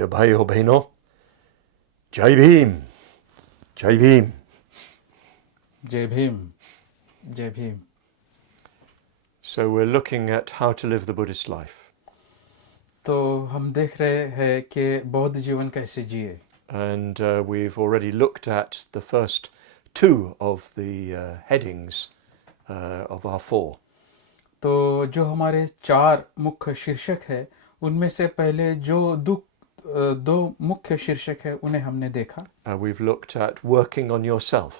प्रिय भाइयों बहनों, जय भीम, जय भीम. जय भीम, जय Bhim. So we're looking at how to live the Buddhist life. तो हम देख रहे हैं कि बौद्ध जीवन कैसे जिए. And we've already looked at the first two of the headings of our four. तो जो हमारे 4 मुख्य शीर्षक है उनमें से पहले जो दो मुख्य शीर्षक है उन्हें हमने देखा. We've looked at working on yourself.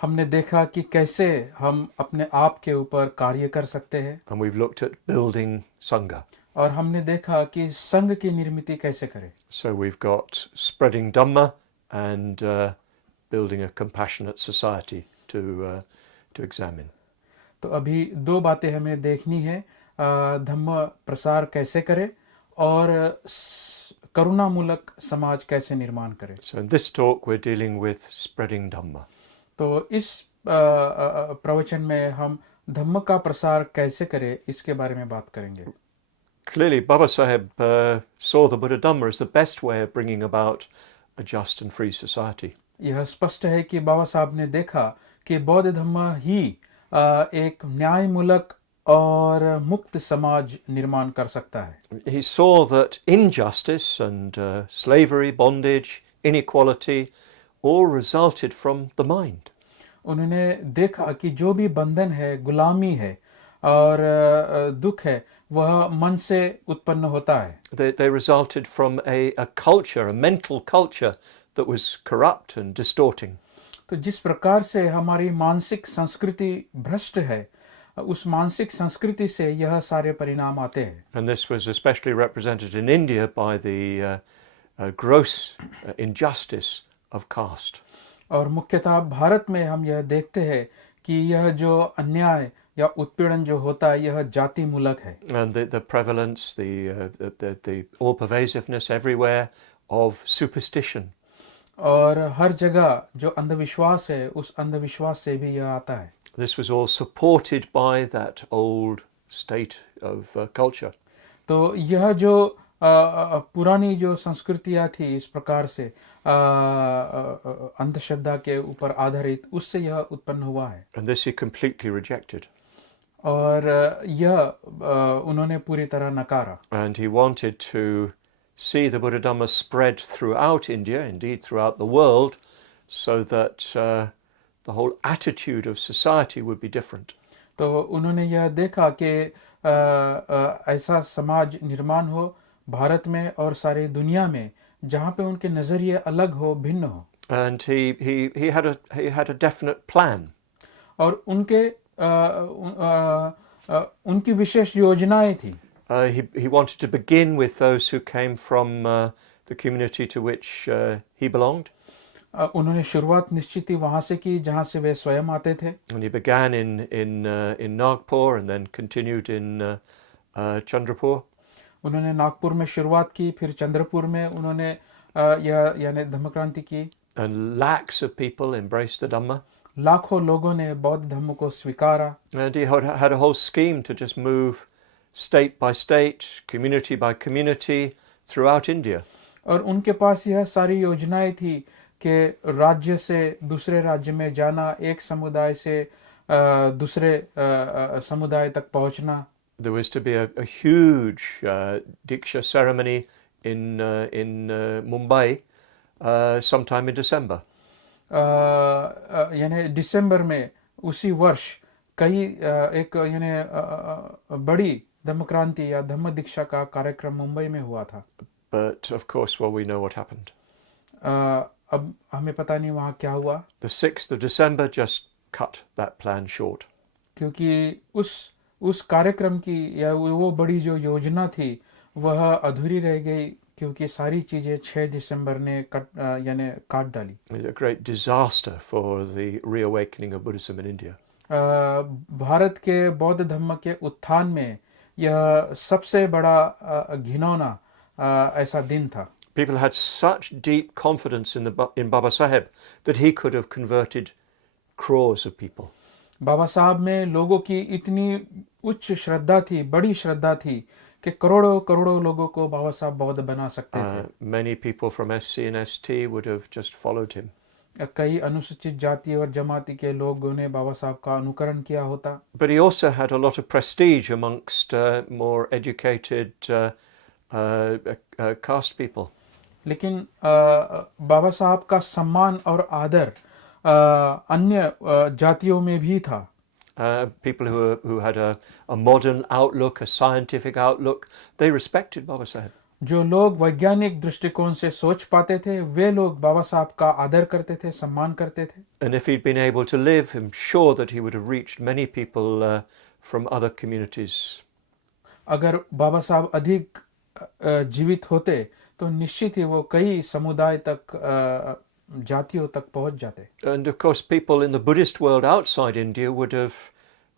हमने देखा कि कैसे हम अपने आप के ऊपर कार्य कर सकते हैं. And we've looked at building Sangha. और हमने देखा कि संघ की निर्मिति कैसे करें. So we've got spreading dhamma and building a compassionate society to examine. तो अभी 2 बातें हमें देखनी है. धम्म प्रसार कैसे करें और करुणामूलक समाज कैसे निर्माण करें. So in this talk we're dealing with spreading dhamma. तो इस प्रवचन में हम धम्म का प्रसार कैसे करें इसके बारे में बात करेंगे. Clearly, Baba Sahib saw the Buddha Dhamma as the best way of bringing about a just and free society. यह स्पष्ट है कि बाबा साहब ने देखा कि बौद्ध धम्म ही एक न्यायमूलक और मुक्त समाज निर्माण कर सकता है. He saw that injustice and slavery, bondage, inequality all resulted from the mind. उन्होंने देखा कि जो भी बंधन है, गुलामी है और दुख है वह मन से उत्पन्न होता है. They resulted from a culture, a mental culture that was corrupt and distorting. तो जिस प्रकार से हमारी मानसिक संस्कृति भ्रष्ट है, उस मानसिक संस्कृति से यह सारे परिणाम आते हैं. And this was especially represented in India by the gross injustice of caste. और मुख्यतः भारत में हम यह देखते हैं कि यह जो अन्याय या उत्पीड़न जो होता है यह जाति मूलक है. And the prevalence, the all pervasiveness everywhere of superstition. और हर जगह जो अंधविश्वास है उस अंधविश्वास से भी यह आता है. This was all supported by that old state of culture. तो यह जो पुरानी जो संस्कृतियाँ थी इस प्रकार से अंधश्रद्धा के ऊपर आधारित, उससे यह उत्पन्न हुआ है. And this he completely rejected. और यह उन्होंने पूरी तरह नकारा. And he wanted to see the Buddha Dhamma spread throughout India, indeed throughout the world, so that the whole attitude of society would be different. तो उन्होंने यह देखा कि ऐसा समाज निर्माण हो भारत में और सारी दुनिया में जहाँ पे उनके नजरिए अलग हो, भिन्न हो. And he had a definite plan. और उनकी विशेष योजनाएं थी. He wanted to begin with those who came from the community to which he belonged. उन्होंने शुरुआत निश्चित ही वहाँ से की जहाँ से वे स्वयं आते थे. And he began in Nagpur and then continued in Chandrapur. उन्होंने नागपुर में शुरुआत की, फिर चंद्रपुर में उन्होंने यानी धम्म क्रांति की. And lakhs of people embraced the Dhamma. लाखों लोगों ने बौद्ध धम्म को स्वीकारा. And he had a whole scheme to just move state by state, community by community throughout India. और उनके पास यह सारी योजनाएं थी कि राज्य से दूसरे राज्य में जाना, एक समुदाय से दूसरे समुदाय तक पहुंचना. There was to be a huge Diksha ceremony in Mumbai sometime in December. यानी दिसंबर में उसी वर्ष कई एक यानी बड़ी धम्म क्रांति या धम्म दीक्षा का कार्यक्रम मुंबई में हुआ था. But of course, well, we know what happened. अब हमें पता नहीं वहाँ क्या हुआ. The 6th of December just cut that plan short. क्योंकि उस कार्यक्रम की या वो बड़ी जो योजना थी वह अधूरी रह गई क्योंकि सारी चीजें 6 दिसंबर ने यानी काट डाली. A great disaster for the reawakening of Buddhism in India. Bharat के बौद्ध धम्म के उत्थान में यह सबसे बड़ा घिनौना ऐसा दिन था. People had such deep confidence in Baba Sahib that he could have converted crores of people. बाबा साहब में लोगों की इतनी उच्च श्रद्धा थी, बड़ी श्रद्धा थी कि करोड़ों करोड़ों लोगों को बाबा साहब बौद्ध बना सकते थे। Many people from SC and ST would have just followed him. कई अनुसूचित जाति और जमाती के लोगों ने बाबा साहब का अनुकरण किया होता। But he also had a lot of prestige amongst more educated caste people. लेकिन बाबा साहब का सम्मान और आदर अन्य जातियों में भी था। People who had a modern outlook, a scientific outlook, they respected Baba Sahib. जो लोग वैज्ञानिक दृष्टिकोण से सोच पाते थे वे लोग बाबा साहब का आदर करते थे, सम्मान करते थे। And if he'd been able to live, I'm sure that he would have reached many people from other communities. अगर बाबा साहब अधिक जीवित होते तो निश्चित ही वो कई समुदाय तक जातियों तक पहुंच जाते। And of course, people in the Buddhist world outside India would have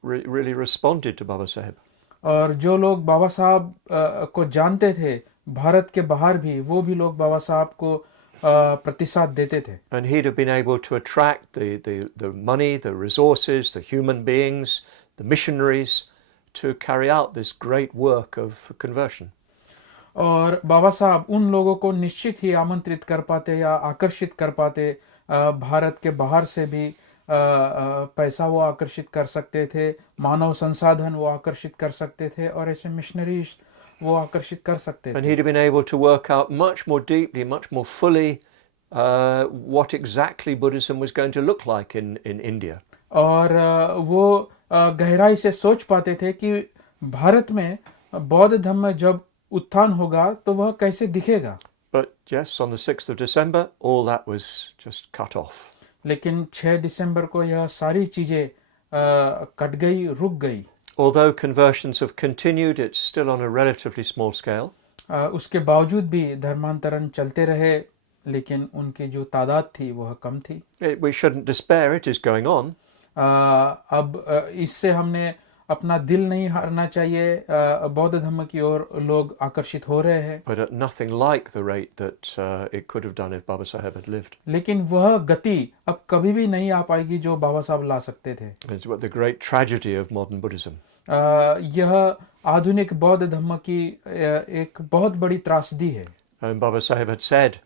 really responded to Baba Sahib. और जो लोग बाबा साहब को जानते थे भारत के बाहर भी, वो भी लोग बाबा साहब को प्रतिसाद देते थे। And he'd have been able to attract the money, the resources, the human beings, the missionaries to carry out this great work of conversion. और बाबा साहब उन लोगों को निश्चित ही आमंत्रित कर पाते या आकर्षित कर पाते। भारत के बाहर से भी पैसा वो आकर्षित कर सकते थे, मानव संसाधन वो आकर्षित कर सकते थे और ऐसे मिशनरीज वो आकर्षित कर सकते And थे। he'd have been able to work out much more deeply, much more fully what exactly Buddhism was going to look like in India. और वो गहराई से सोच पाते थे कि भारत में बौद्ध धर्म जब उत्थान होगा तो वह कैसे दिखेगा। But yes, on the 6th of December, all that was just cut off. लेकिन 6 दिसंबर को यह सारी चीजें कट गई, रुक गई। Although conversions have continued, it's still on a relatively small scale. उसके बावजूद भी धर्मांतरण चलते रहे, लेकिन उनकी जो तादाद थी वह कम थी। We shouldn't despair, it is going on. अब इससे हमने अपना दिल नहीं हारना चाहिए। बौद्ध धर्म की ओर लोग आकर्षित हो रहे हैं, But at nothing like the rate that it could have done if Baba Sahib had lived. लेकिन वह गति अब कभी भी नहीं आ पाएगी जो बाबा साहब ला सकते थे। It's what the great tragedy of modern Buddhism. यह आधुनिक बौद्ध धर्म की एक बहुत बड़ी त्रासदी है। And Baba Sahib had said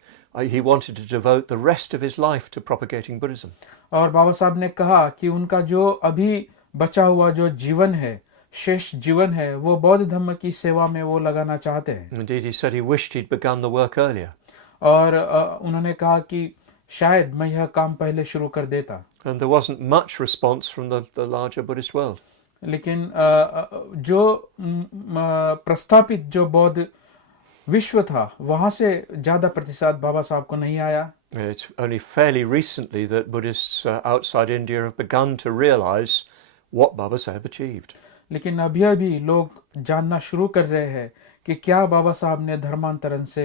he wanted to devote the rest of his life to propagating Buddhism. और बाबा साहब ने कहा कि उनका जो अभी बचा हुआ जो जीवन है, शेष जीवन है, वो बौद्ध धर्म की सेवा में वो लगाना चाहते हैं। Indeed, he said he wished he'd begun the work earlier. और उन्होंने कहा कि शायद मैं यह काम पहले शुरू कर देता। And there wasn't much response from the larger Buddhist world. लेकिन जो प्रस्थापित जो बौद्ध विश्व था वहां से ज्यादा प्रतिसाद बाबा साहब को नहीं आया। It's only fairly recently that Buddhists outside India have begun to realize what Baba Sahib achieved. लेकिन अभी लोग जानना शुरू कर रहे हैं कि क्या बाबा साहब ने धर्मांतरण से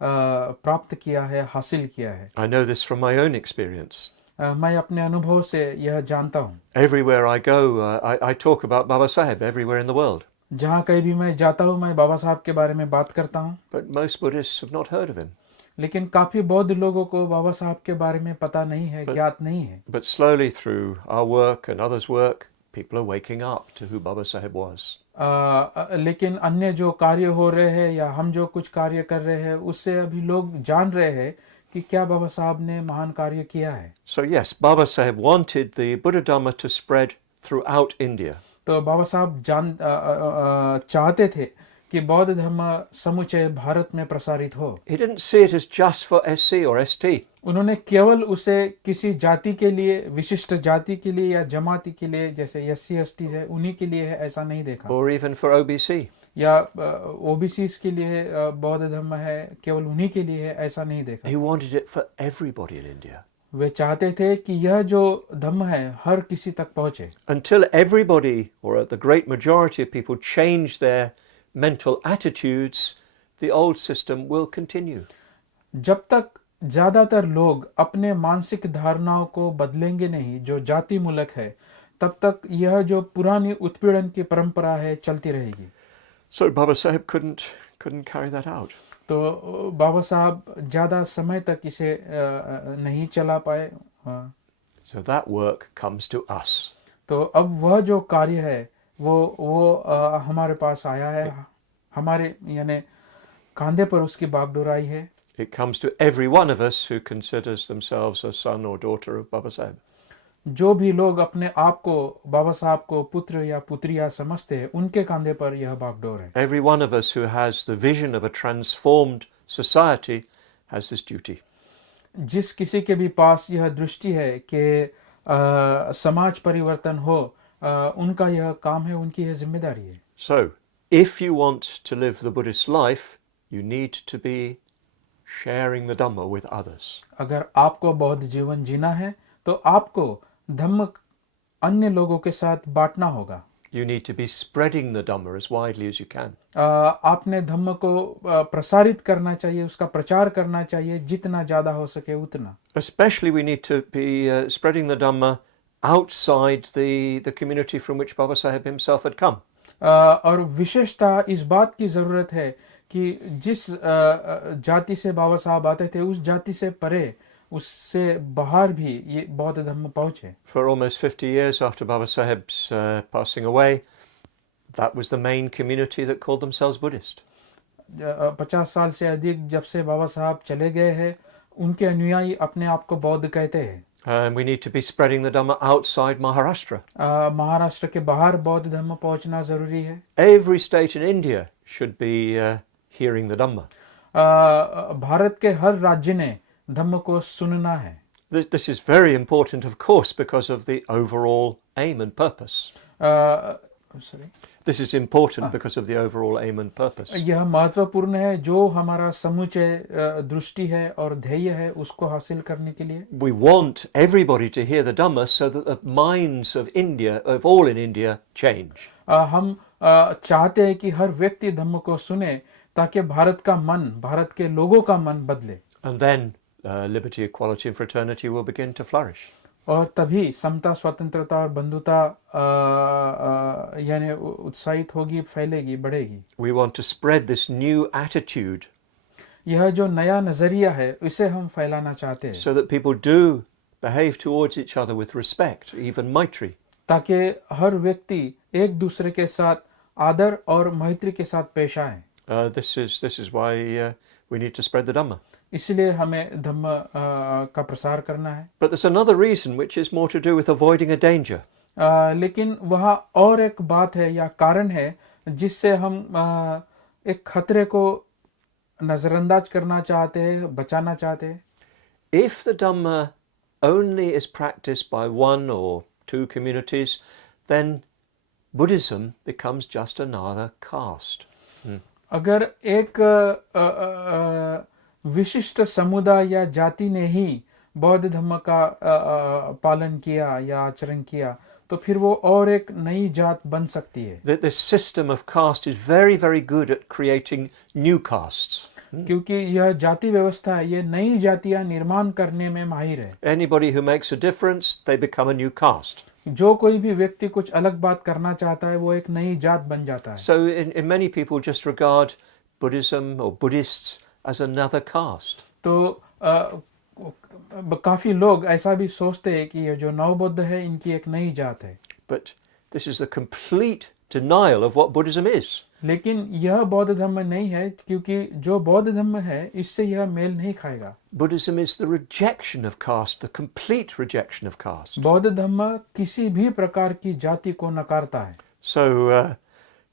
प्राप्त किया है, हासिल किया है। I know this from my own experience. मैं अपने अनुभव से यह जानता हूँ। Everywhere I go, I talk about Baba Sahib everywhere in the world. जहाँ कहीं भी मैं जाता हूँ मैं बाबा साहब के बारे में बात करता हूँ। But most Buddhists have not heard of him. लेकिन काफी बौद्ध लोगों को बाबा साहब के बारे में पता नहीं है, ज्ञात नहीं है। But slowly through our work and others' work, people are waking up to who Baba Sahib was. लेकिन अन्य जो कार्य हो रहे हैं या हम जो कुछ कार्य कर रहे हैं उससे अभी लोग जान रहे हैं कि क्या बाबा साहब ने महान कार्य किया है। So yes, Baba Sahib wanted the Buddha Dhamma to spread throughout India. तो बाबा साहब चाहते थे कि बौद्ध धर्म समुचे भारत में प्रसारित हो। He didn't see it as just for SC or ST. उन्होंने केवल उसे किसी जाति के लिए, विशिष्ट जाति के लिए या जमाती के लिए, जैसे SC ST है उन्हीं के लिए है, ऐसा नहीं देखा। Or even for OBC. या OBCs के लिए बौद्ध धर्म है, केवल उन्हीं के लिए है, ऐसा नहीं देखा। He wanted it for everybody in India. वे चाहते थे कि यह जो धम्म है हर किसी तक पहुंचे। Until everybody, or the great majority of people, change their mental attitudes, the old system will continue. जब तक ज्यादातर लोग अपने मानसिक धारणाओं को बदलेंगे नहीं, जो जाति मूलक है, तब तक यह जो पुरानी उत्पीड़न की परंपरा है चलती रहेगी। So Baba Sahib couldn't carry that out. तो बाबा साहब ज्यादा समय तक इसे नहीं चला पाए। So that work comes to us. तो अब वह जो कार्य है वो हमारे पास आया है, हमारे यानी कांधे पर उसकी बागडोर आई है। It comes to every one of us who considers themselves a son or daughter of Baba Sahib. जो भी लोग अपने आप को बाबा साहब को पुत्र या पुत्रिया समझते हैं, उनके कांधे पर यह बागडोर है। Every one of us who has the vision of a transformed society has this duty. जिस किसी के भी पास यह दृष्टि है कि समाज परिवर्तन हो, उनका यह काम है, उनकी यह जिम्मेदारी है। So, if you want to live the Buddhist life, you need to be sharing the Dhamma with others. अगर आपको बौद्ध जीवन जीना है तो आपको धम्म अन्य लोगों के साथ बांटना होगा। You need to be spreading the Dhamma as widely as you can. आपने धम्म को प्रसारित करना चाहिए, उसका प्रचार करना चाहिए, जितना ज्यादा हो सके उतना। Especially we need to be spreading the Dhamma outside the community from which Baba Sahib himself had come. और विशेषता इस बात की जरूरत है कि जिस जाति से बाबा साहब आते थे, उस जाति से परे, उससे बाहर भी ये बौद्ध धर्म पहुंचे। For almost 50 years after Baba Sahib's passing away, that was the main community that called themselves Buddhist. 50 साल से अधिक जब से बाबा साहब चले गए हैं, उनके अनुयायी अपने आप को बौद्ध कहते हैं। We need to be spreading the Dhamma outside Maharashtra. Maharashtra के बाहर बौद्ध धर्म पहुंचना जरूरी है। Every state in India should be hearing the Dhamma. Bharat के हर राज्य ने धम्म को सुनना है। This is very important, of course, because of the overall aim and purpose. Sorry. This is important because of the overall aim and purpose. यह महत्वपूर्ण है, जो हमारा समुच्चय दृष्टि है और ध्येय है, उसको हासिल करने के लिए। We want everybody to hear the Dhamma so that the minds of India, of all in India, change. हम चाहते हैं कि हर व्यक्ति धम्म को सुने, ताकि भारत का मन, भारत के लोगों का मन बदले। And then liberty, equality and fraternity will begin to flourish. और तभी समता, स्वतंत्रता और बंधुता यानी उत्साहित होगी, फैलेगी, बढ़ेगी। We want to spread this new attitude यह जो नया नजरिया है, इसे हम फैलाना चाहते हैं, so that people do behave towards each other with respect, even maitri. ताकि हर व्यक्ति एक दूसरे के साथ आदर और मैत्री के साथ पेश आए। This is why we need to spread the Dhamma. इसलिए हमें धम्म का प्रसार करना है। But there's another reason which is more to do with avoiding a danger. लेकिन वहाँ और एक बात है या कारण है जिससे हम एक खतरे को नजरअंदाज करना चाहते हैं, बचाना चाहते हैं। If the Dhamma only is practiced by one or two communities, then Buddhism becomes just another caste. अगर एक विशिष्ट समुदाय या जाति ने ही बौद्ध धर्म का पालन किया या आचरण किया, तो फिर वो और एक नई जात बन सकती है। This system of caste is very, very good at creating new castes. क्योंकि यह जाति व्यवस्था है, ये नई जातियां निर्माण करने में माहिर है। Anybody who makes a difference, they become a new caste. जो कोई भी व्यक्ति कुछ अलग बात करना चाहता है, वो एक नई जात बन जाता है। So in many people just regard Buddhism or Buddhists as another caste. तो काफी लोग ऐसा भी सोचते हैं कि ये जो नवबौद्ध है, इनकी एक नई जात है। But this is a complete denial of what Buddhism is. लेकिन यह बौद्ध धर्म नहीं है, क्योंकि जो बौद्ध धर्म है, इससे यह मेल नहीं खाएगा। Buddhism is the rejection of caste, the complete rejection of caste. बौद्ध धर्म किसी भी प्रकार की जाति को नकारता है। So,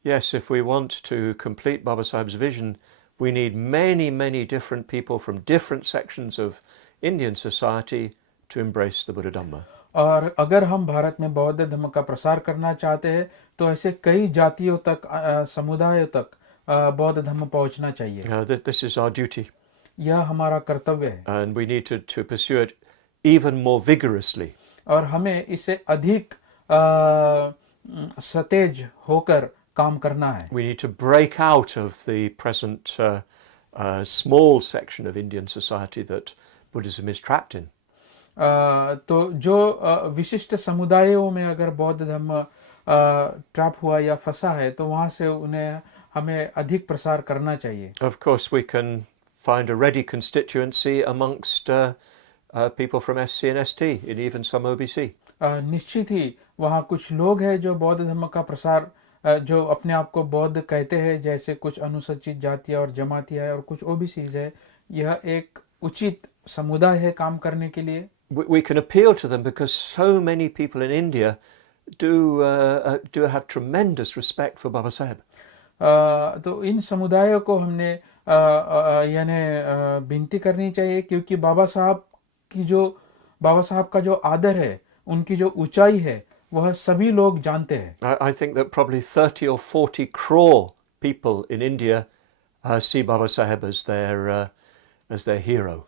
yes, if we want to complete Baba Sahib's vision, we need many, many different people from different sections of Indian society to embrace the Buddha Dhamma. और अगर हम भारत में बौद्ध धर्म का प्रसार करना चाहते हैं, तो ऐसे कई जातियों तक, समुदायों तक बौद्ध धर्म पहुंचना चाहिए। This is our duty. यह हमारा कर्तव्य है। And we need to pursue it even more vigorously. और हमें इसे अधिक सतेज होकर काम करना है। We need to break out of the present small section of Indian society that Buddhism is trapped in. तो जो विशिष्ट समुदायों में अगर बौद्ध धर्म ट्रैप हुआ या फंसा है, तो वहाँ से हमें अधिक प्रसार करना चाहिए। Of course, we can find a ready constituency amongst people from SC and ST, and even some OBC. निश्चित ही वहाँ कुछ लोग हैं जो बौद्ध धर्म का प्रसार जो अपने आप को बौद्ध कहते हैं, जैसे कुछ अनुसूचित जातियां और जमातियां है और कुछ ओबीसीज है, यह एक उचित समुदाय है काम करने के लिए। We can appeal to them because so many people in India do have tremendous respect for Baba Saheb. तो इन समुदायों को हमने यानी विनती करनी चाहिए, क्योंकि बाबा साहब का जो आदर है, उनकी जो ऊंचाई है, वह सभी लोग जानते हैं। I think that probably 30 or 40 crore people in India see Baba Saheb as their hero.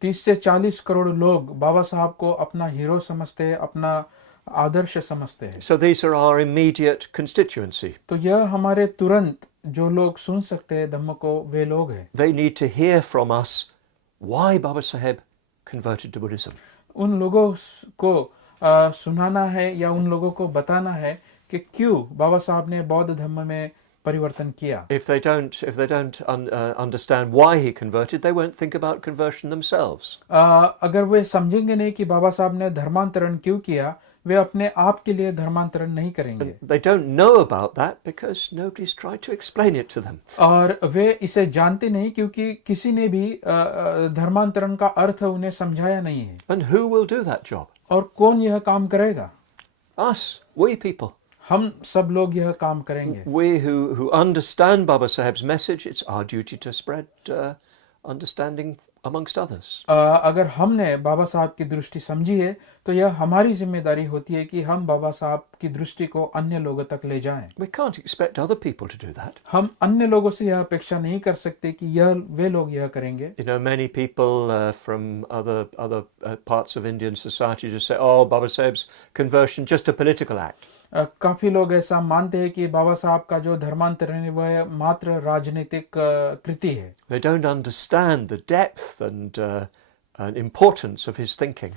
30 से 40 करोड़ लोग बाबा साहब को अपना हीरो समझते हैं, अपना आदर्श समझते हैं। So these are our immediate constituency. तो यह हमारे तुरंत जो लोग सुन सकते हैं धम्म को, वे लोग हैं। They need to hear from us why Baba Saheb converted to Buddhism. उन लोगों को सुनाना है या उन लोगों को बताना है कि क्यों बाबा साहब ने बौद्ध धर्म में परिवर्तन किया। If they don't understand why he converted, they won't think about conversion themselves. अगर वे समझेंगे नहीं कि बाबा साहब ने धर्मांतरण क्यों किया, वे अपने आप के लिए धर्मांतरण नहीं करेंगे। They don't know about that because nobody's tried to explain it to them. और वे इसे जानते नहीं क्योंकि किसी ने भी धर्मांतरण का अर्थ उन्हें समझाया नहीं है। And who will do that job? और कौन यह काम करेगा? Us, we people. हम सब लोग यह काम करेंगे। We who understand Baba Saheb's message, it's our duty to spread understanding amongst others. अगर हमने बाबा साहब की दृष्टि समझी है, तो यह हमारी जिम्मेदारी होती है कि हम बाबा साहब की दृष्टि को अन्य लोगों तक ले जाएं। We can't expect other people to do that. हम अन्य लोगों से यह अपेक्षा नहीं कर सकते कि वे लोग यह करेंगे। You know, many people from other parts of Indian society just say, "Oh, Baba Saheb's conversion just a political act." काफी लोग ऐसा मानते हैं कि बाबा साहब का जो धर्मांतरण है वह मात्र राजनीतिक कृति है। They don't understand the depth and importance of his thinking.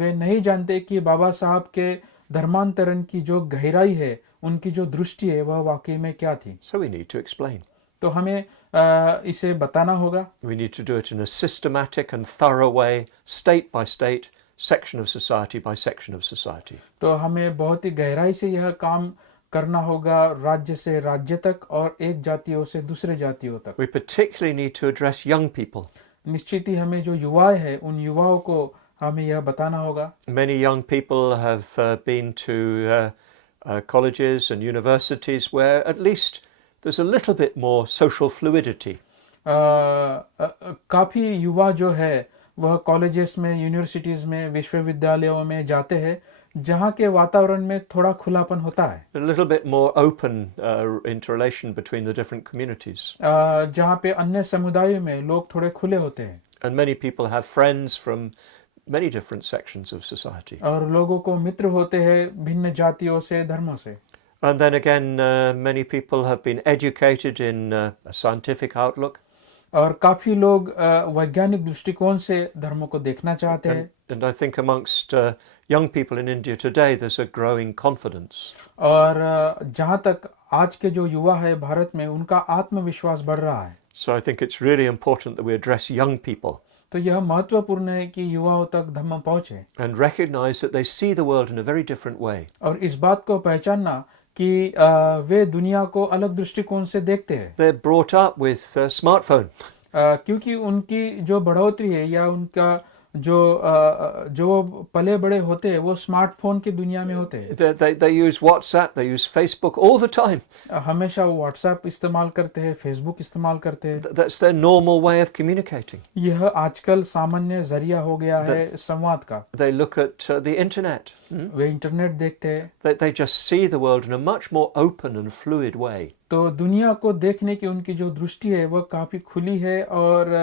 वे नहीं जानते कि बाबा साहब के धर्मांतरण की जो गहराई है, उनकी जो दृष्टि है, वह वाकई में क्या थी। So we need to explain. तो हमें इसे बताना होगा। We need to do it in a systematic and thorough way, state by state, section of society by section of society. तो हमें बहुत ही गहराई से यह काम करना होगा, राज्य से राज्य तक और एक जातियों से दूसरे जातियों तक। We particularly need to address young people. निश्चित ही हमें जो युवा है, उन युवाओं को हमें यह बताना होगा। Many young people have been to colleges and universities where at least there's a little bit more social fluidity. काफी युवा जो है वह कॉलेजेस में, यूनिवर्सिटीज में, विश्वविद्यालयों में जाते हैं जहाँ के वातावरण में थोड़ा खुलापन होता है, A little bit more open interrelation between the different communities. जहाँ पे अन्य समुदायों में लोग थोड़े खुले होते हैं And many people have friends from many different sections of society. और लोगों को मित्र होते हैं भिन्न जातियों से, धर्मों से। And then again, many people have been educated in a scientific outlook. और काफी लोग वैज्ञानिक दृष्टिकोण से धर्मों को देखना चाहते हैं। And I think amongst young people in India today, there's a growing confidence. और जहाँ तक आज के जो युवा है भारत में, उनका आत्मविश्वास बढ़ रहा है। So I think it's really important that we address young people तो यह महत्वपूर्ण है कि युवाओं तक धम्म पहुंचे and recognize that they see the world in a very different way. और इस बात को पहचानना कि वे दुनिया को अलग दृष्टिकोण से देखते हैं। They're brought up with a smartphone. क्योंकि उनकी जो बढ़ोतरी है या उनका जो पले बड़े होते हैं वो स्मार्टफोन की दुनिया में होते हैं। They use WhatsApp, they use Facebook all the time. हमेशा वो व्हाट्सएप इस्तेमाल करते हैं, फेसबुक इस्तेमाल करते हैं। That's their normal way of communicating. यह आजकल सामान्य जरिया हो गया है संवाद का। They look at the internet. Way internet देखते हैं। They just see the world in a much more open and fluid way. तो दुनिया को देखने की उनकी जो दृष्टि है वह काफी खुली है और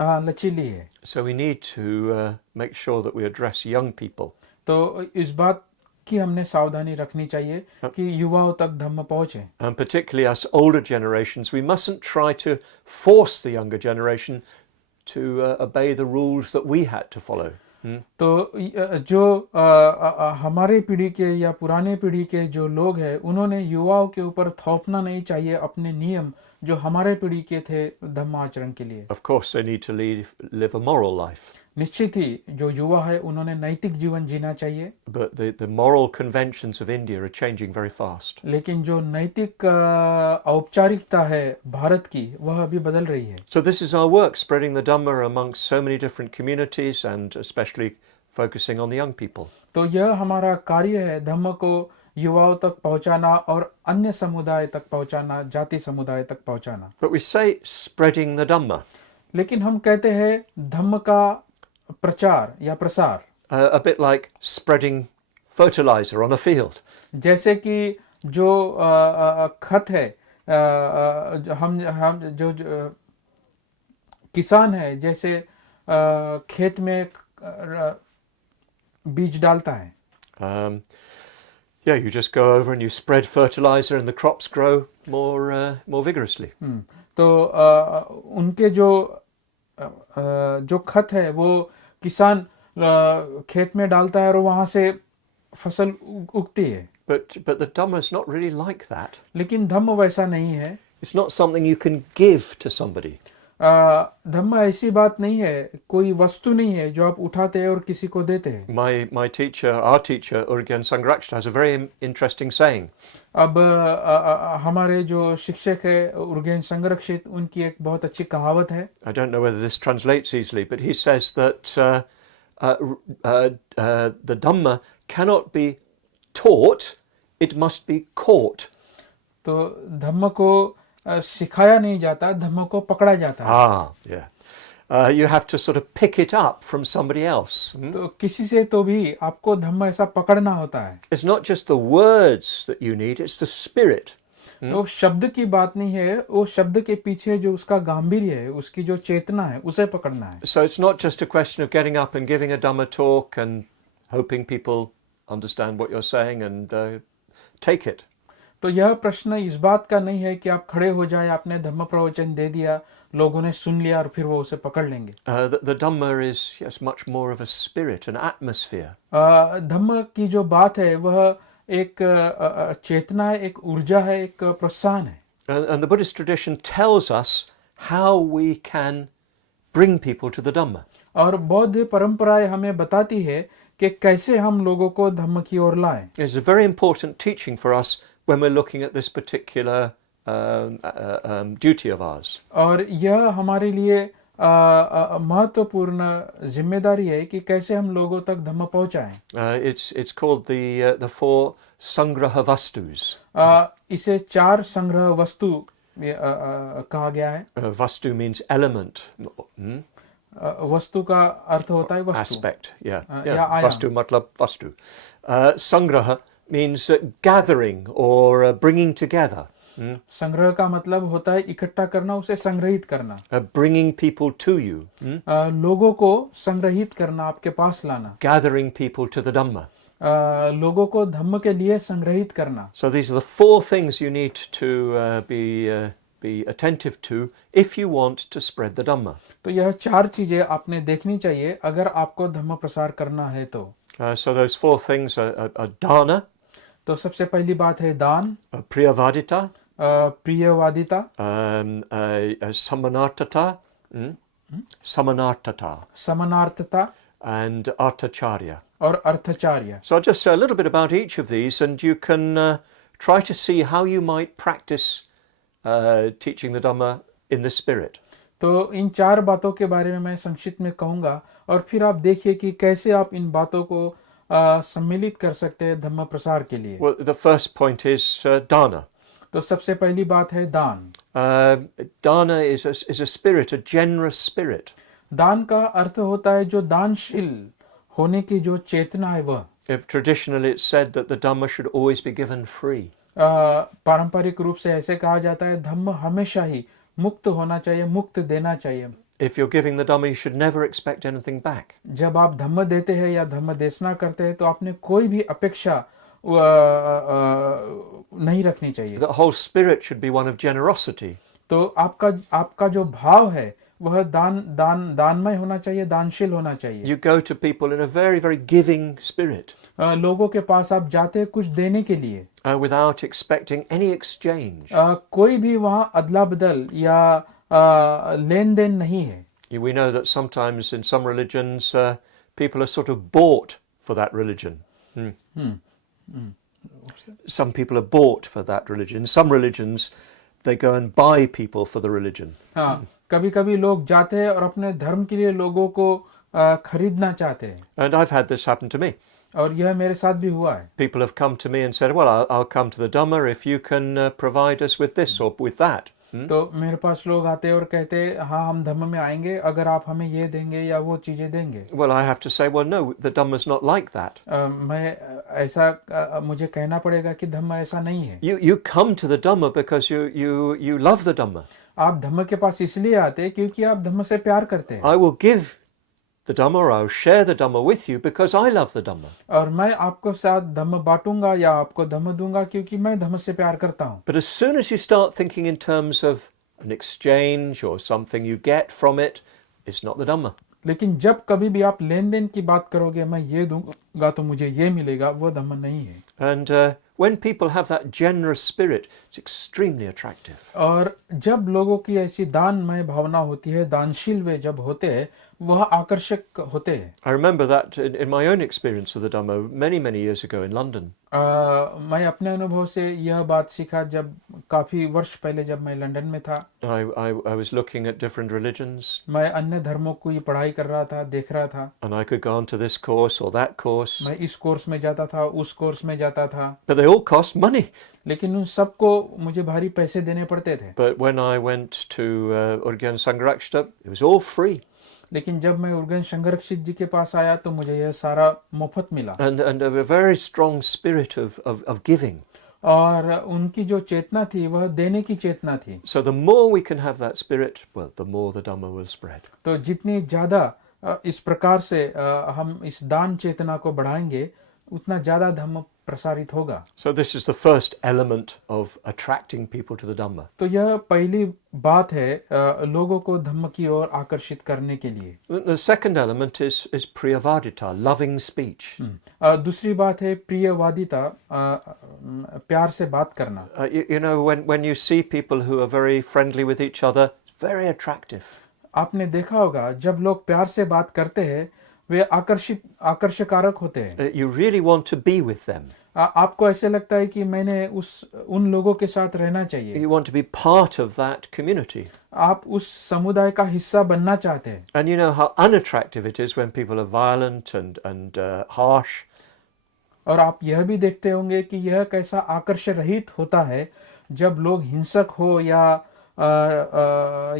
लचीली है। So we need to make sure that we address young people. तो इस बात की हमने सावधानी रखनी चाहिए कि युवाओं तक धम्म पहुंचे। And particularly us older generations, we mustn't try to force the younger generation to obey the rules that we had to follow. तो जो हमारे पीढ़ी के या पुराने पीढ़ी के जो लोग हैं, उन्होंने युवाओं के ऊपर थोपना नहीं चाहिए अपने नियम जो हमारे पीढ़ी के थे धम्म आचरण के लिए। Of course, they need to live a moral life. निश्चित ही जो युवा है उन्होंने नैतिक जीवन जीना चाहिए, but the moral conventions of India are changing very fast. लेकिन जो नैतिक औपचारिकता है भारत की वह अभी बदल रही है। So this is our work, spreading the Dhamma amongst so many different communities and especially focusing on the young people. तो यह हमारा कार्य है, धम्म को युवाओं तक पहुंचाना और अन्य समुदाय तक पहुंचाना, जाति समुदाय तक पहुंचाना। But we say spreading the Dhamma, लेकिन हम कहते हैं धम्म का प्रचार या प्रसार, a bit like spreading fertilizer on a field. जैसे कि जो खत है, हम जो किसान है जैसे खेत में बीज डालता है। Yeah, you just go over and you spread fertilizer and the crops grow more vigorously. तो उनके जो खत है वो किसान खेत में डालता है और वहां से फसल उगती है। But the Dhamma is not really like that. लेकिन धम्म वैसा नहीं है। It's not something you can give to somebody. धम्म ऐसी बात नहीं है, कोई वस्तु नहीं है जो आप उठाते हैं और किसी को देते हैं। My teacher, our teacher, Urgyen Sangrakshita, has a very interesting saying. अब हमारे जो शिक्षक है उर्गेन संरक्षित, उनकी एक बहुत अच्छी कहावत है। I don't know whether this translates easily, but he says that the Dhamma cannot be taught, it must be caught. तो धम्म को सिखाया नहीं जाता, धम्म को पकड़ा जाता है। Yeah. You have to sort of pick it up from somebody else. तो किसी से तो भी आपको धम्म ऐसा पकड़ना होता है। It's not just the words that you need, it's the spirit. वो शब्द की बात नहीं है, वो शब्द के पीछे जो उसका गांभीर्य है, उसकी जो चेतना है, उसे पकड़ना है। So it's not just a question of getting up and giving a Dhamma talk and hoping people understand what you're saying and take it. तो यह प्रश्न इस बात का नहीं है कि आप खड़े हो जाए, आपने धम्म प्रवचन दे दिया, लोगों ने सुन लिया और फिर वो उसे पकड़ लेंगे। The Dhamma is yes, much more of a spirit, an atmosphere. धम्म की जो बात है वह एक चेतना है, एक ऊर्जा है, एक प्रोत्साहन है। And the Buddhist tradition tells us how we can bring people to the Dhamma. और बौद्ध परंपराएं हमें बताती है कि कैसे हम लोगों को धम्म की ओर लाएं। It's a very important teaching for us when we're looking at this particular duty of ours. और यह हमारे लिए महत्वपूर्ण जिम्मेदारी है कि कैसे हम लोगों तक धम्म पहुंचाएं। It's called the four sangraha vastus. इसे 4 संग्रह वस्तु कहा गया है। Vastu means element. वस्तु का अर्थ होता है वस्तु। Aspect, yeah. या आयाम। Vastu matlab vastu. Sangraha means gathering or bringing together. संग्रह का मतलब होता है इकट्ठा करना, उसे संग्रहित करना। Bringing people to you. लोगों को संग्रहित करना, आपके पास लाना। Gathering people to the Dhamma. लोगों को धम्म के लिए संग्रहित करना। So these are the 4 things you need to be attentive to if you want to spread the Dhamma. तो यह 4 चीजें आपने देखनी चाहिए अगर आपको धम्म प्रसार करना है तो। So those 4 things are dana. तो सबसे पहली बात है दान, Priyavadita. प्रियवादिता, Samanartata. Samanartata. समानार्थता And Artacharya. और अर्थचार्य। So I'll just say a little bit about each of these and you can try to see how you might practice teaching the Dhamma in the spirit. तो इन 4 बातों के बारे में मैं संक्षिप्त में कहूँगा और फिर आप देखिए कि कैसे आप इन बातों को सम्मिलित कर सकते हैं धम्म प्रसार के लिए। Well, the first point is dana. तो सबसे पहली बात है दान। Dana is a spirit, a generous spirit. दान का अर्थ होता है जो दानशील होने की जो चेतना है वह। If traditionally it's said that the Dhamma should always be given free. पारंपरिक रूप से ऐसे कहा जाता है धम्म हमेशा ही मुक्त होना चाहिए, मुक्त देना चाहिए। If you're giving the Dhamma, you should never expect anything back. जब आप धम्म देते हैं या धम्म देशना करते हैं तो आपने कोई भी अपेक्षा नहीं रखनी चाहिए। The whole spirit should be one of generosity. तो आपका जो भाव है वह दानमय होना चाहिए, दानशील होना चाहिए। You go to people in a very, very giving spirit. लोगों के पास आप जाते हैं कुछ देने के लिए, Without expecting any exchange. कोई भी वहाँ अदला बदल या लेन देन नहीं है। We know that sometimes in some religions people are sort of bought for that religion. Some people are bought for that religion. In some religions they go and buy people for the religion. हाँ, कभी कभी लोग जाते हैं और अपने धर्म के लिए लोगों को खरीदना चाहते हैं. And I've had this happen to me. और यह मेरे साथ भी हुआ है. People have come to me and said, well, I'll come to the Dhamma if you can provide us with this or with that. तो मेरे पास लोग आते हैं और कहते हैं हाँ हम धम्म में आएंगे अगर आप हमें ये देंगे या वो चीजें देंगे. Well, I have to say, well, no, the Dhamma's not like that. मैं ऐसा मुझे कहना पड़ेगा कि धम्म ऐसा नहीं है. You come to the Dhamma because you love the Dhamma. आप धम्म के पास इसलिए आते हैं क्योंकि आप धम्म से प्यार करते हैं. I will give the Dhamma or I'll share the Dhamma with you because I love the Dhamma. और मैं आपको साथ धम्म बांटूंगा या आपको धम्म दूंगा क्योंकि मैं धम्म से प्यार करता हूँ. But as soon as you start thinking in terms of an exchange or something you get from it, it's not the Dhamma. लेकिन जब कभी भी आप लेन देन की बात करोगे मैं ये दूंगा तो मुझे ये मिलेगा, वो धम्म नहीं है. And when people have that generous spirit, it's extremely attractive. और जब लोगों की ऐसी दानमय भावना होती है, दानशील वे जब होते हैं, वह आकर्षक होते हैं. I remember that in my own experience of the Dhamma many years ago in London. मैं अपने अनुभव से यह बात सीखा जब काफी वर्ष पहले जब मैं लंदन में था. I was looking at different religions. मैं अन्य धर्मों की पढ़ाई कर रहा था, देख रहा था. And I could go on to this course or that course. मैं इस कोर्स में जाता था, उस कोर्स में जाता था. But they all cost money. लेकिन उन सबको मुझे भारी पैसे देने पड़ते थे. But when I went to Urgyan Sangharakshita, it was all free. लेकिन जब मैं उर्गेन संरक्षित जी के पास आया तो मुझे यह सारा मुफ्त मिला. And a very strong spirit of giving. और उनकी जो चेतना थी वह देने की चेतना थी. So the more we can have that spirit, well, the more the Dhamma will spread. तो जितनी ज्यादा इस प्रकार से हम इस दान चेतना को बढ़ाएंगे उतना ज्यादा धम्म प्रसारित होगा. So this is the first element of attracting people to the Dhamma. तो यह पहली बात है लोगों को धम्म की ओर आकर्षित करने के लिए. The second element is priyavadita, loving speech. दूसरी बात है प्रियवादिता, प्यार से बात करना. You know, when you see people who are very friendly with each other, it's very attractive. आपने देखा होगा जब लोग प्यार से बात करते हैं वे आकर्षकारक होते हैं. You really want to be with them. आपको ऐसे लगता है कि मैंने उन लोगों के साथ रहना चाहिए. You want to be part of that community. आप उस समुदाय का हिस्सा बनना चाहते हैं. And you know how unattractive it is when people are violent and harsh. और आप यह भी देखते होंगे कि यह कैसा आकर्ष रहित होता है जब लोग हिंसक हो या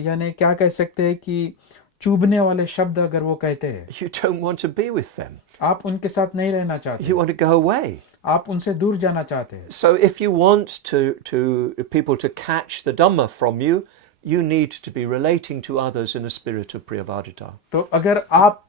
यानी क्या कह सकते हैं कि चुभने वाले शब्द अगर वो कहते हैं. You don't want to be with them. आप उनके साथ नहीं रहना चाहते. You want to go away. आप उनसे दूर जाना चाहते हैं. So if you want to people to catch the Dhamma from you, you need to be relating to others in a spirit of priyavadita. तो अगर आप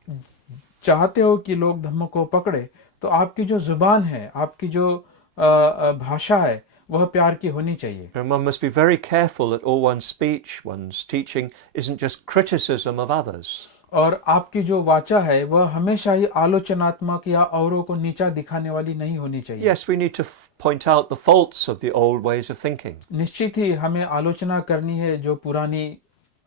चाहते हो कि लोग धम्म को पकड़े तो आपकी जो जुबान है, आपकी जो भाषा है वह प्यार की होनी चाहिए. And one must be very careful that all one's speech, one's teaching isn't just criticism of others. और आपकी जो वाचा है वह हमेशा ही आलोचनात्मक या औरों को नीचा दिखाने वाली नहीं होनी चाहिए. Yes, we need to point out the faults of the old ways of thinking. निश्चित ही हमें आलोचना करनी है जो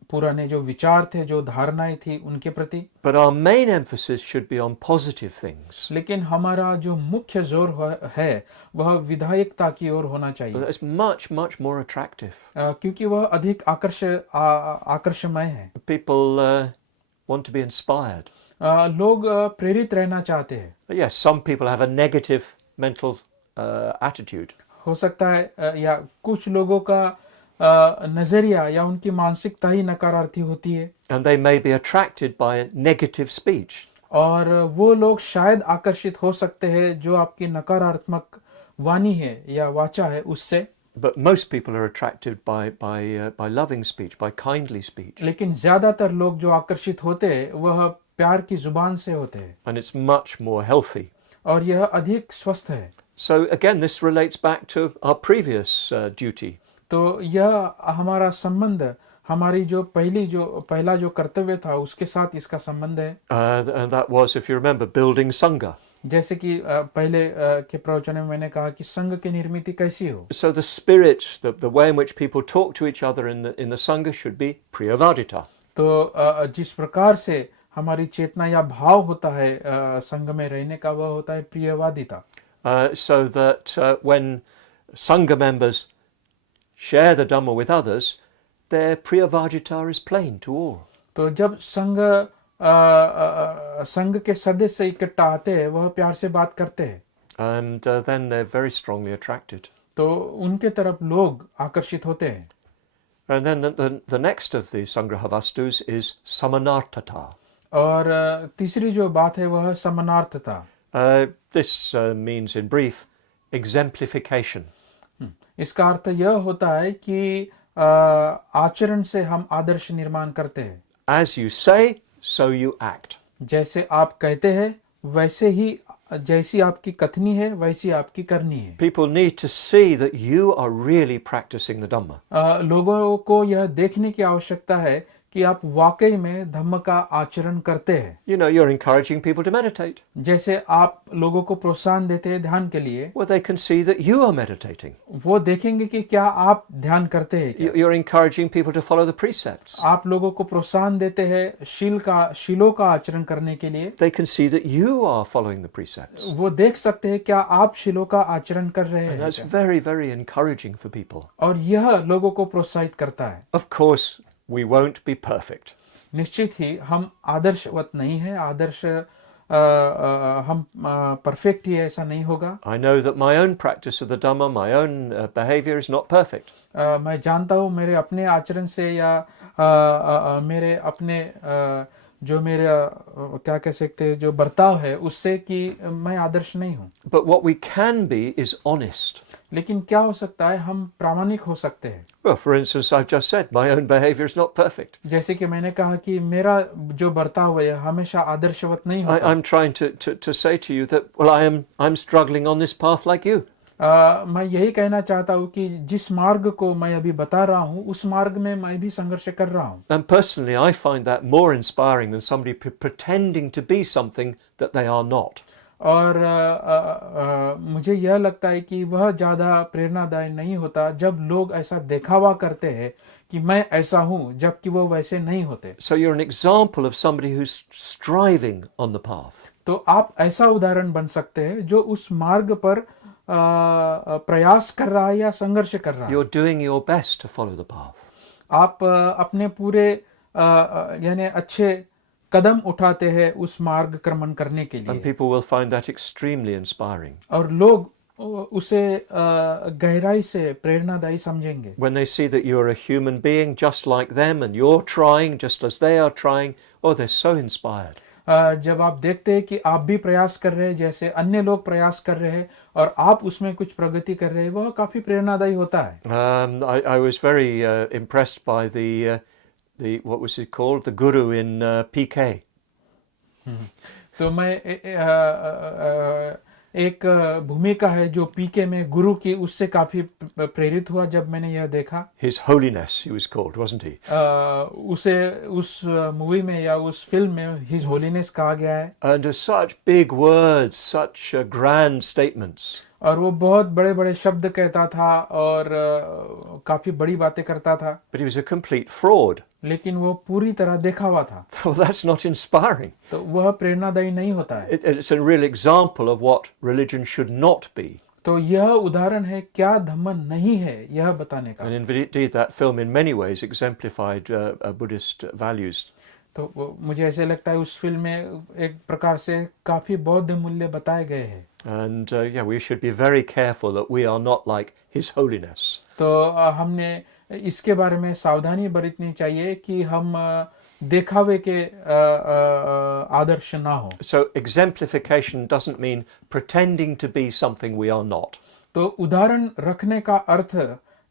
पुराने जो विचार थे, जो धारणाएं थी उनके प्रति. But our main emphasis should be on positive things. लेकिन हमारा जो मुख्य जोर है वह विधायकता की ओर होना चाहिए. It's much more attractive. क्योंकि वह अधिक आकर्षमय है. People want to be inspired. लोग प्रेरित रहना चाहते हैं. Yes, some people have a negative mental attitude. हो सकता है या कुछ लोगों का नजरिया या उनकी मानसिकता ही नकारार्थी होती है. And they may be attracted by negative speech. और वो लोग शायद आकर्षित हो सकते हैं जो आपकी नकारात्मक वाणी है या वाचा है उससे. But most people are attracted by loving speech, by kindly speech. लेकिन ज्यादातर लोग जो आकर्षित होते हैं वह प्यार की जुबान से होते हैं. And it's much more healthy. और यह अधिक स्वस्थ है. So again, this relates back to our previous duty. तो यह हमारा संबंध हमारी जो पहला जो कर्तव्य था उसके साथ इसका संबंध है. And that was, if you remember, building sangha. जैसे कि पहले के प्रवचन में मैंने कहा कि संघ की निर्मिति कैसी हो. So the spirit, the way in which people talk to each other in the sangha should be priyavadita. तो जिस प्रकार से हमारी चेतना या भाव होता है संघ में रहने का, वह होता है प्रियवादिता। So that when Sangha members share the Dhamma with others, their priyavajita is plain to all. तो जब संघ के सदस्य इकट्ठा आते हैं, वह प्यार से बात करते हैं, And then they're very strongly attracted. तो उनके तरफ लोग आकर्षित होते हैं। And then the next of the Sangraha Vastus is samanartata. और तीसरी जो बात है वह समानार्थता। This means in brief exemplification. इसका अर्थ यह होता है कि आचरण से हम आदर्श निर्माण करते हैं। As you say, so you act. जैसे आप कहते हैं वैसे ही, जैसी आपकी कथनी है वैसी आपकी करनी है। People need to see that you are really practicing the Dhamma. लोगों को यह देखने की आवश्यकता है कि आप वाकई में धम्म का आचरण करते हैं। You know, you're encouraging people to meditate. जैसे आप लोगों को प्रोत्साहन देते हैं ध्यान के लिए, Well, they can see that you are meditating. वो देखेंगे कि क्या आप ध्यान करते हैं क्या? You're encouraging people to follow the precepts. आप लोगों को प्रोत्साहन देते हैं शीलों का आचरण करने के लिए, They can see that you are following the precepts. वो देख सकते हैं क्या आप शीलों का आचरण कर रहे And हैं that's क्या? very, very encouraging for people. और यह लोगों को प्रोत्साहित करता है। Of course, we won't be perfect. निश्चित ही हम आदर्शवत नहीं है, हम परफेक्ट ही ऐसा नहीं होगा। I know that my own practice of the Dhamma, my own behavior is not perfect. मैं जानता हूँ मेरे अपने आचरण से या मेरे अपने जो मेरा क्या कह सकते हैं जो बर्ताव है उससे कि मैं आदर्श नहीं हूँ। But what we can be is honest. लेकिन क्या हो सकता है, हम प्रामाणिक हो सकते हैं। Well, for instance, I've just said my own behavior is not perfect. जैसे कि मैंने कहा कि मेरा जो बर्ताव है हमेशा आदर्शवत नहीं होता। I'm trying to say to you that, well, I'm struggling on this path like you. मैं यही कहना चाहता हूँ कि जिस मार्ग को मैं अभी बता रहा हूँ उस मार्ग में मैं भी संघर्ष कर रहा हूँ। And personally, I find that more inspiring than somebody pretending to be something that they are not. और मुझे यह लगता है कि वह ज़्यादा प्रेरणादायी नहीं होता जब लोग ऐसा दिखावा करते हैं कि मैं ऐसा हूँ जबकि वो वैसे नहीं होते। So you're an example of somebody who's striving on the path. तो आप ऐसा उदाहरण बन सकते हैं जो उस मार्ग पर प्रयास कर रहा है या संघर्ष कर रहा है। You're doing your best to follow the path. आप अपने पूरे यानी अच्छे कदम उठाते हैं उस मार्ग क्रमण करने के And लिए, people will find that extremely inspiring. और लोग उसे गहराई से प्रेरणादायी समझेंगे। When they see that you're a human being just like them and you're trying just as they are trying, oh, they're so inspired. जब आप देखते हैं कि आप भी प्रयास कर रहे हैं जैसे अन्य लोग प्रयास कर रहे हैं और आप उसमें कुछ प्रगति कर रहे हैं, वह काफी प्रेरणादायी होता है। I was very impressed by the what was it called, the guru in PK. तो मैं एक भूमिका है जो पीके में गुरु की, उससे काफी प्रेरित हुआ जब मैंने यह देखा। His Holiness, he was called, wasn't he? उसे उस मूवी में या उस फिल्म में हिज होलीनेस कहा गया है। And such big words, such grand statements. और वो बहुत बड़े बड़े शब्द कहता था और काफी बड़ी बातें करता था। But he was a complete fraud. लेकिन वो पूरी तरह दिखावा था। Well, that's not inspiring. तो वह प्रेरणादायी नहीं होता है। It's a real example of what religion should not be. तो यह उदाहरण है क्या धम्म नहीं है यह बताने का। And indeed, that film in many ways exemplified Buddhist values. तो मुझे ऐसे लगता है उस फिल्म में एक प्रकार से काफी बौद्ध मूल्य बताए गए हैं। And yeah, we should be very careful that we are not like His Holiness. तो हमने इसके बारे में सावधानी बरतनी चाहिए कि हम दिखावे के आदर्श ना हो। So exemplification doesn't mean pretending to be something we are not. तो उदाहरण रखने का अर्थ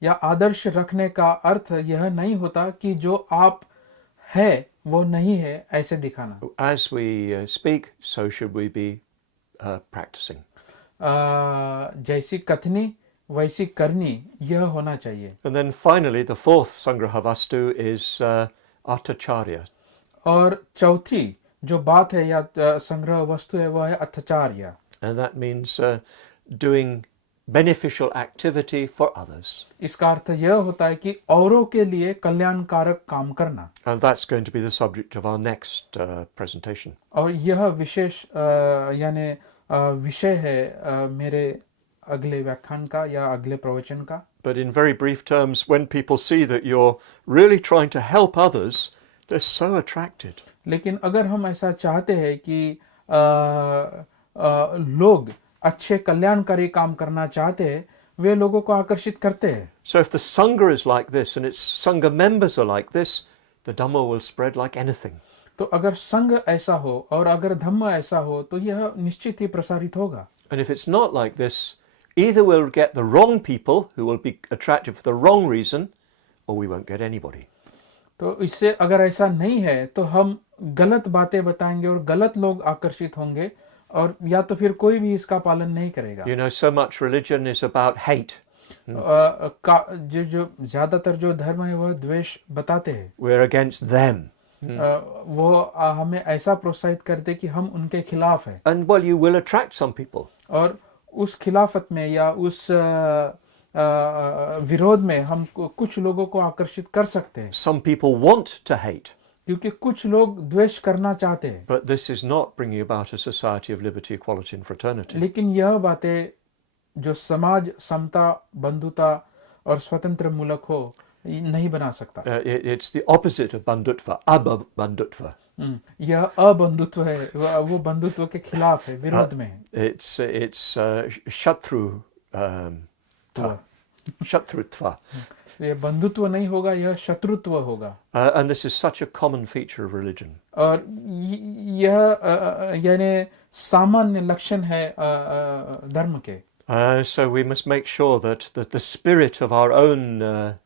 या आदर्श रखने का अर्थ यह नहीं होता कि जो आप है वो नहीं है ऐसे दिखाना। As we speak, so should we be practicing. जैसी कथनी वैसी करनी यह होना चाहिए। And then finally, the fourth Sangraha Vastu is Artacharya. और चौथी जो बात है या संग्रह वस्तु है वह है अर्थचार्य। And that means doing beneficial activity for others. इसका अर्थ यह होता है कि औरों के लिए कल्याणकारक काम करना। And that's going to be the subject of our next presentation. और यह विशेष यानी विषय है मेरे अगले व्याख्यान का या अगले प्रवचन का। But in very brief terms, when people see that you're really trying to help others, they're so attracted. लेकिन अगर हम ऐसा चाहते हैं कि लोग अच्छे कल्याणकारी काम करना चाहते हैं, वे लोगों को आकर्षित करते हैं। So if the Sangha is like this and its Sangha members are like this, the Dhamma will spread like anything. तो अगर संघ ऐसा हो और अगर धम्म ऐसा हो तो यह निश्चित ही प्रसारित होगा। And if it's not like this, either we'll get the wrong people who will be attracted for the wrong reason, or we won't get anybody. तो इससे अगर ऐसा नहीं है तो हम गलत बातें बताएंगे और गलत लोग आकर्षित होंगे, और या तो फिर कोई भी इसका पालन नहीं करेगा। You know, so much religion is about hate. जो ज्यादातर जो धर्म है वह द्वेष बताते हैं। We're against them. वो हमें ऐसा प्रोत्साहित करते कि हम उनके खिलाफ है। And well, you will attract some people. और उस खिलाफत में या उस विरोध में हम कुछ लोगों को आकर्षित कर सकते हैं। Some people want to hate. क्योंकि कुछ लोग द्वेष करना चाहते हैं। But this is not bringing about a society of liberty, equality and fraternity. लेकिन यह बातें जो समाज समता, बंधुता और स्वतंत्र मूलक हो नहीं बना सकता। It's the opposite of bandutva, ababandutva. यह अबंधुत्व है, वो बंधुत्व के खिलाफ है, विरोध में है। It's shatrutva. ये बंधुत्व नहीं होगा, यह शत्रुत्व होगा। And this is such a common feature of religion. और यह यानी सामान्य लक्षण है धर्म के। So we must make sure that the spirit of our own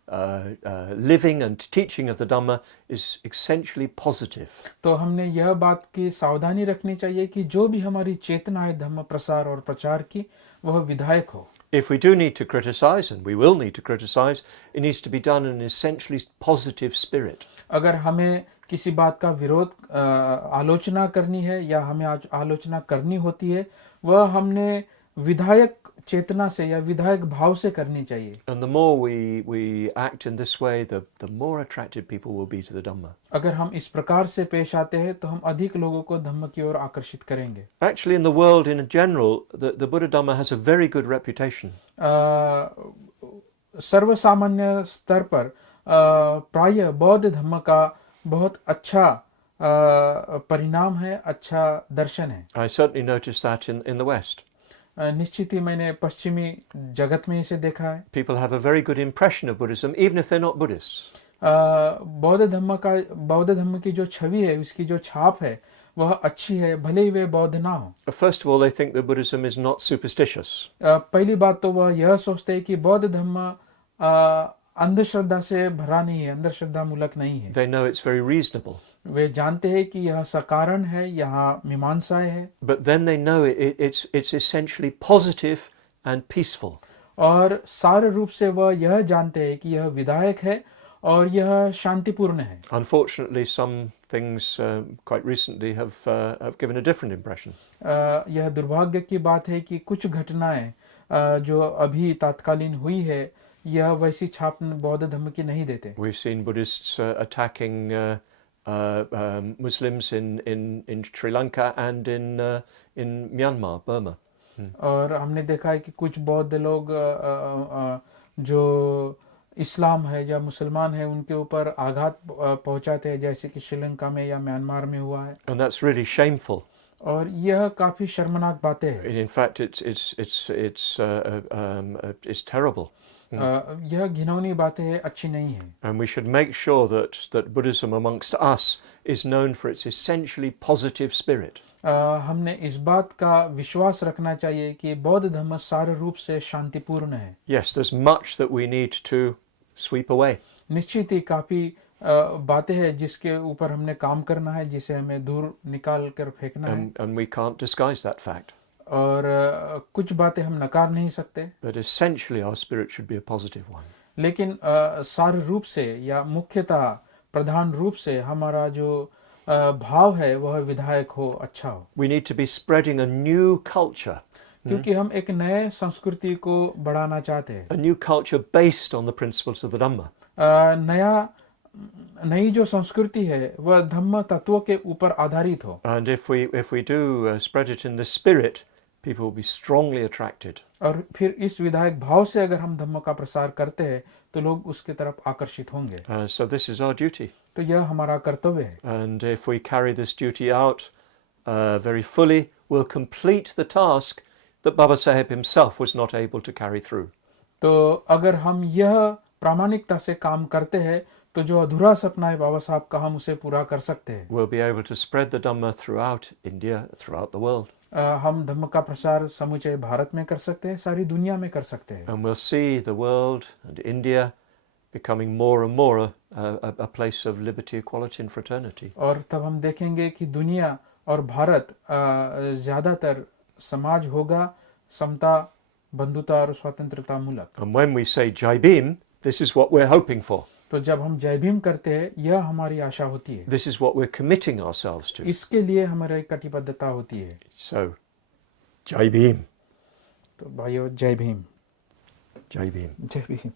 living and teaching of the Dhamma is essentially positive. तो हमने यह बात की सावधानी रखनी चाहिए कि जो भी हमारी चेतना है धम्म प्रसार और प्रचार की, वह विधायक हो। If we do need to criticize, and we will need to criticize, it needs to be done in an essentially positive spirit. अगर हमें किसी बात का विरोध आलोचना करनी है या हमें आलोचना करनी होती है, वह हमने विधायक चेतना से या विधायक भाव से करनी चाहिए। And the more we act in this way, the more attracted people will be to the Dhamma. अगर हम इस प्रकार से पेश आते हैं तो हम अधिक लोगों को धम्म की ओर आकर्षित करेंगे। Actually, in the world in general, the Buddha Dhamma has a very good reputation. सर्वसामान्य स्तर पर प्राय बौद्ध धम्म का बहुत अच्छा परिणाम है, अच्छा दर्शन है। I certainly noticed that in the West. निश्चित ही मैंने पश्चिमी जगत में इसे देखा है। People have a very good impression of Buddhism, even if they're not Buddhists. बौद्ध धम्म की जो छवि है, उसकी जो छाप है, वह अच्छी है, भले ही वे बौद्ध ना हो। First of all, they think that Buddhism is not superstitious. पहली बात तो वह यह सोचते हैं कि बौद्ध धम्म अंधश्रद्धा से भरा नहीं है, अंधश्रद्धा मूलक नहीं है। They know it's very reasonable. वे जानते हैं कि यह सकारण है, यहाँ मीमांसाएं है। But then they know it's essentially positive and peaceful. और सारे रूप से वह यह जानते हैं कि यह विधायक है और यह शांतिपूर्ण है। Unfortunately, some things quite recently have given a different impression. यह दुर्भाग्य की बात है कि कुछ घटनाएं जो अभी तात्कालीन हुई है, यह वैसी छाप बौद्ध धर्म की नहीं देते। We've seen Buddhists attacking Muslims in Sri Lanka and in Myanmar, Burma. और हमने देखा है कि कुछ बौद्ध लोग जो इस्लाम है या मुसलमान है उनके ऊपर आघात पहुंचाते हैं, जैसे कि श्रीलंका में या म्यांमार में हुआ है। And that's really shameful. और यह काफी शर्मनाक बातें हैं। In fact, it's terrible. यह घिनौनी बातें हैं, अच्छी नहीं है। And we should make sure that Buddhism amongst us is known for its essentially positive spirit. हमने इस बात का विश्वास रखना चाहिए कि बौद्ध धर्म सारे रूप से शांतिपूर्ण है। Yes, there's much that we need to sweep away. निश्चित ही काफी बातें हैं जिसके ऊपर हमने काम करना है, जिसे हमें दूर निकाल कर फेंकना है। And we can't disguise that fact. और कुछ बातें हम नकार नहीं सकते। But essentially our spirit should be a positive one. लेकिन सारे रूप से या मुख्यतः प्रधान रूप से हमारा जो भाव है वह विधायक हो, अच्छा हो। We need to be spreading a new culture. क्योंकि हम एक नए संस्कृति को बढ़ाना चाहते हैं, a new culture based on the principles of the Dhamma. नई जो संस्कृति है वह धम्म तत्वों के ऊपर आधारित हो। And if we do spread it in the spirit, people will be strongly attracted. और फिर इस विधायक भाव से अगर हम धम्म का प्रसार करते हैं तो लोग उसके तरफ आकर्षित होंगे। So this is our duty. तो यह हमारा कर्तव्य है। And if we carry this duty out very fully, we'll complete the task that Baba Saheb himself was not able to carry through. तो अगर हम यह प्रामाणिकता से काम करते हैं तो जो अधूरा सपना है बाबा साहब का, हम उसे पूरा कर सकते हैं। We'll be able to spread the Dhamma throughout India, throughout the world. हम धम्म का प्रसार समूचे भारत में कर सकते हैं, सारी दुनिया में कर सकते हैं। And we'll see the world and India becoming more and more a place of liberty, equality and fraternity. और तब हम देखेंगे कि दुनिया और भारत ज़्यादातर समाज होगा समता, बंधुता और स्वतंत्रता मूलक। And when we say Jai Bhim, this is what we're hoping for. तो जब हम जय भीम करते हैं यह हमारी आशा होती है, This is what we're committing ourselves to. इसके लिए हमारी कटिबद्धता होती है। So, Jai Bhim. तो भाइयों, जय भीम। Jai Bhim. जय भीम।